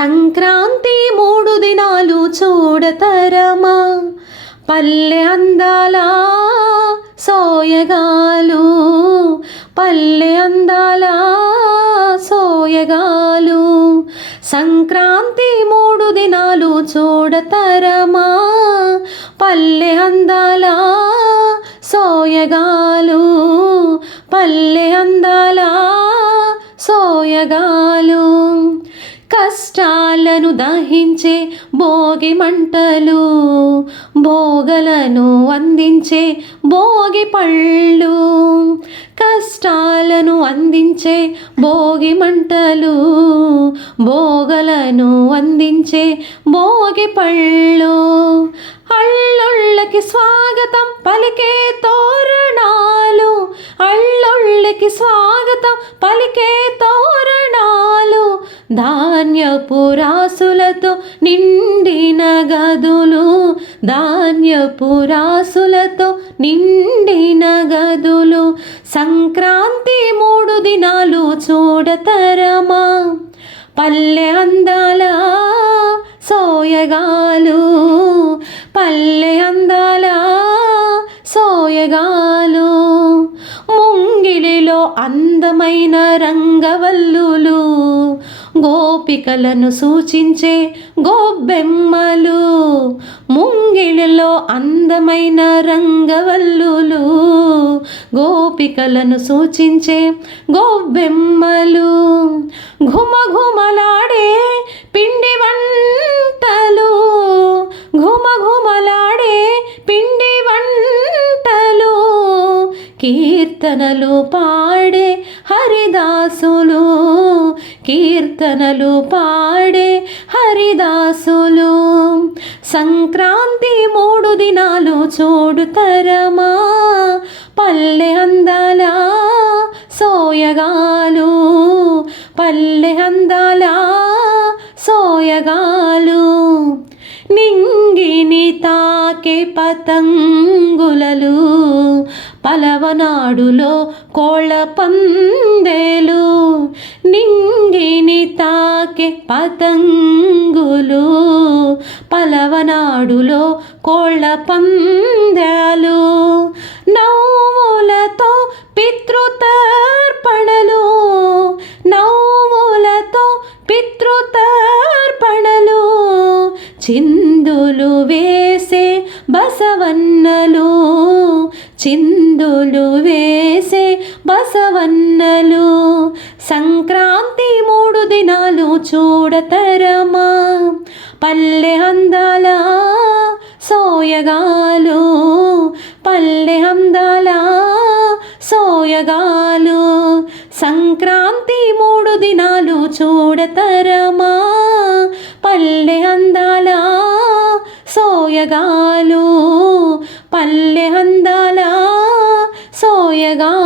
సంక్రాంతి మూడు దినాలు చూడతరమా? పల్లె అందాల సోయగాలు పల్లె అందాల సోయగాలు. సంక్రాంతి మూడు దినాలు చూడతరమా? పల్లె అందాల సోయగాలు పల్లె అందాల సోయగా కష్టాలను దహించే భోగి మంటలు భోగలను అందించే భోగి పళ్ళు కష్టాలను అందించే భోగి మంటలు భోగలను అందించే భోగి పళ్ళు. అళ్ళొళ్ళకి స్వాగతం పలికే తోరణాలు అళ్ళొళ్ళకి స్వాగతం పలికే ధాన్యపు రాసులతో నిండిన గదులు. ధాన్యపు రాసులతో నిండిన గదులు. సంక్రాంతి మూడు దినాలు చూడతరమా పల్లె అందాల సోయగాలు. పల్లె అందాల సోయగాలు. ముంగిలిలో అందమైన రంగవల్లులు. గోపికలను సూచించే గోబెమ్మలు ముంగిళలో అందమైన రంగవల్లులు. గోపికలను సూచించే గోబెమ్మలు ఘుమఘుమలాడే పిండి వంటలు ఘుమఘుమలాడే పిండి వంటలు కీర్తనలు పాడే హరిదాసులు. కీర్తనలు పాడే హరిదాసులు. సంక్రాంతి మూడు దినాలు చూడుతరమా పల్లె అందాల సోయగాలు. పల్లె అందాల సోయగాలు. నింగిని తాకే పతంగులలు. పలవనాడులో కోళ్ళ పందేలు నింగిని తాకే పతంగులు. పలవనాడులో కోళ్ళ పందాలు నవ్వులతో పితృతర్పణలు. నవ్వులతో పితృతర్పణలు. చిందులు వేసే బసవన్నలు. చిందులు వేసే బసవన్నలు. సంక్రాంతి మూడు దినాలు చూడతరమా? పల్లె అందాల సోయగాలు. పల్లె అందాల సోయగాలు. సంక్రాంతి మూడు దినాలు చూడతరమా? పల్లె అందాల సోయగా அழகா